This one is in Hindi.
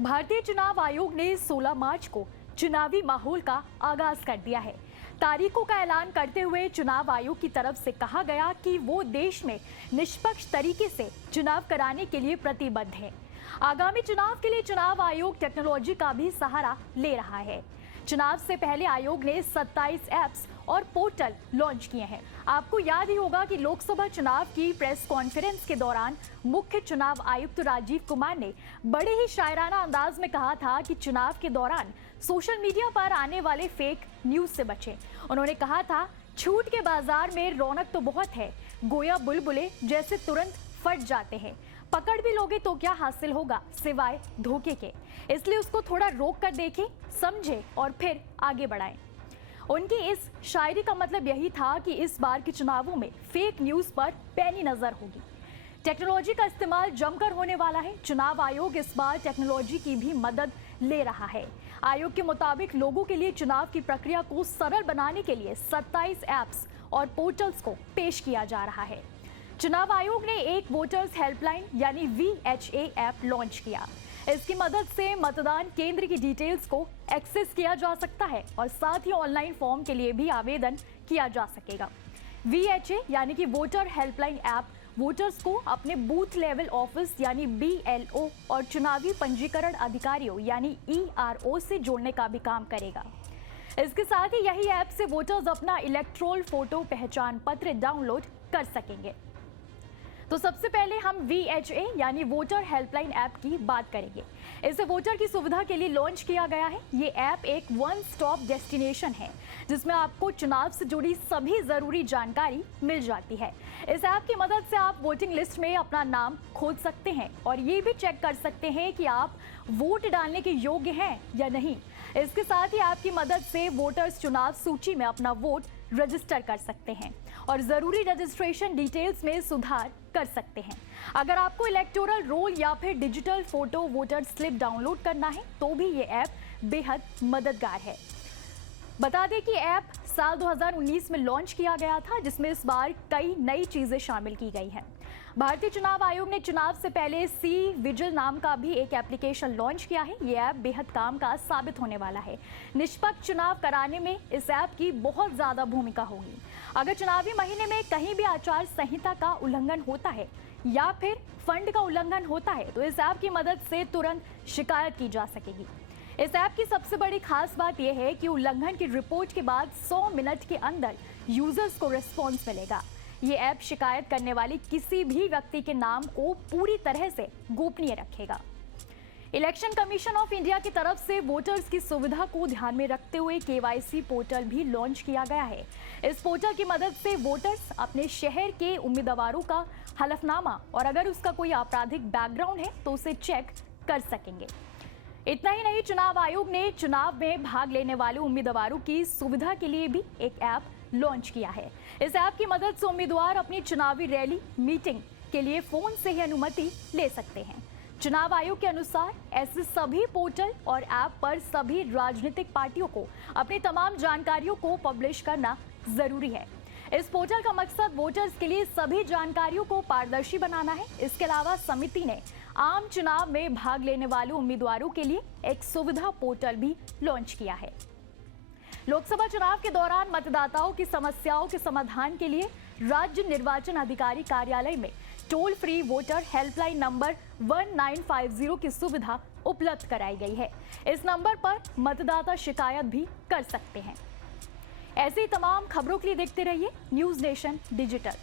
भारतीय चुनाव आयोग ने 16 मार्च को चुनावी माहौल का आगाज कर दिया है। तारीखों का ऐलान करते हुए चुनाव आयोग की तरफ से कहा गया कि वो देश में निष्पक्ष तरीके से चुनाव कराने के लिए प्रतिबद्ध है। आगामी चुनाव के लिए चुनाव आयोग टेक्नोलॉजी का भी सहारा ले रहा है। चुनाव से पहले आयोग ने 27 ऐप्स और पोर्टल लॉन्च किए हैं। आपको याद ही होगा कि लोकसभा चुनाव की प्रेस कॉन्फ्रेंस के दौरान मुख्य चुनाव आयुक्त राजीव कुमार ने बड़े ही शायराना अंदाज में कहा था कि चुनाव के दौरान सोशल मीडिया पर आने वाले फेक न्यूज से बचें। उन्होंने कहा था, छूट के बाजार में रौनक तो बहुत है, गोया बुलबुले जैसे तुरंत फट जाते हैं, पकड़ भी लोगे तो क्या हासिल होगा सिवाय धोखे के, इसलिए उसको थोड़ा रोक कर देखें, समझें और फिर आगे बढ़ाएं। उनकी इस शायरी का मतलब यही था कि इस बार के चुनावों में फेक न्यूज पर पैनी नजर होगी। टेक्नोलॉजी का इस्तेमाल जमकर होने वाला है। चुनाव आयोग इस बार टेक्नोलॉजी की भी मदद ले रहा है। आयोग के मुताबिक लोगों के लिए चुनाव की प्रक्रिया को सरल बनाने के लिए 27 ऐप्स और पोर्टल्स को पेश किया जा रहा है। चुनाव आयोग ने एक वोटर्स हेल्पलाइन यानी VHA ऐप लॉन्च किया। इसकी मदद से मतदान केंद्र की डिटेल्स को एक्सेस किया जा सकता है और साथ ही ऑनलाइन फॉर्म के लिए भी आवेदन किया जा सकेगा। VHA यानी कि वोटर हेल्पलाइन ऐप वोटर्स को अपने बूथ लेवल ऑफिस यानी BLO और चुनावी पंजीकरण अधिकारियों यानी ERO से जोड़ने का भी काम करेगा। इसके साथ ही यही ऐप से वोटर्स अपना इलेक्ट्रोल फोटो पहचान पत्र डाउनलोड कर सकेंगे। तो सबसे पहले हम VHA यानी वोटर हेल्पलाइन ऐप की बात करेंगे। इसे वोटर की सुविधा के लिए लॉन्च किया गया है। ये ऐप एक वन स्टॉप डेस्टिनेशन है जिसमें आपको चुनाव से जुड़ी सभी जरूरी जानकारी मिल जाती है। इस ऐप की मदद से आप वोटिंग लिस्ट में अपना नाम खोज सकते हैं और ये भी चेक कर सकते हैं कि आप वोट डालने के योग्य हैं या नहीं। इसके साथ ही ऐप की मदद से वोटर्स चुनाव सूची में अपना वोट रजिस्टर कर सकते हैं और जरूरी रजिस्ट्रेशन डिटेल्स में सुधार कर सकते हैं। अगर आपको इलेक्टोरल रोल या फिर digital photo voter slip download करना है तो भी ये ऐप बेहद मददगार है। बता दें कि ऐप साल 2019 में लॉन्च किया गया था, जिसमें इस बार कई नई चीजें शामिल की गई हैं। भारतीय चुनाव आयोग ने चुनाव से पहले C-Vigil नाम का भी एक एप्लीकेशन लॉन्च किया है। ये ऐप बेहद काम का साबित होने वाला है। निष्पक्ष चुनाव कराने में इस ऐप की बहुत ज्यादा भूमिका होगी। अगर चुनावी महीने में कहीं भी आचार संहिता का उल्लंघन होता है या फिर फंड का उल्लंघन होता है तो इस ऐप की मदद से तुरंत शिकायत की जा सकेगी। इस ऐप की सबसे बड़ी खास बात यह है कि उल्लंघन की रिपोर्ट के बाद 100 मिनट के अंदर यूजर्स को रिस्पॉन्स मिलेगा। ये ऐप शिकायत करने वाली किसी भी व्यक्ति के नाम को पूरी तरह से गोपनीय रखेगा। इलेक्शन कमीशन ऑफ इंडिया की तरफ से वोटर्स की सुविधा को ध्यान में रखते हुए KYC पोर्टल भी लॉन्च किया गया है। इस पोर्टल की मदद से वोटर्स अपने शहर के उम्मीदवारों का हलफनामा और अगर उसका कोई आपराधिक बैकग्राउंड है तो उसे चेक कर सकेंगे। इतना ही नहीं, चुनाव आयोग ने चुनाव में भाग लेने वाले उम्मीदवारों की सुविधा के लिए भी एक ऐप लॉन्च किया है। इस ऐप की मदद से उम्मीदवार अपनी चुनावी रैली मीटिंग के लिए फोन से ही अनुमति ले सकते हैं। चुनाव आयोग के अनुसार ऐसे सभी पोर्टल और ऐप पर सभी राजनीतिक पार्टियों को अपनी तमाम जानकारियों को पब्लिश करना जरूरी है। इस पोर्टल का मकसद वोटर्स के लिए सभी जानकारियों को पारदर्शी बनाना है। इसके अलावा समिति ने आम चुनाव में भाग लेने वाले उम्मीदवारों के लिए एक सुविधा पोर्टल भी लॉन्च किया है। लोकसभा चुनाव के दौरान मतदाताओं की समस्याओं के समाधान के लिए राज्य निर्वाचन अधिकारी कार्यालय में toll free voter helpline number 1950 की सुविधा उपलब्ध कराई गई है। इस नंबर पर मतदाता शिकायत भी कर सकते हैं। ऐसी तमाम खबरों के लिए देखते रहिए न्यूज़ नेशन डिजिटल।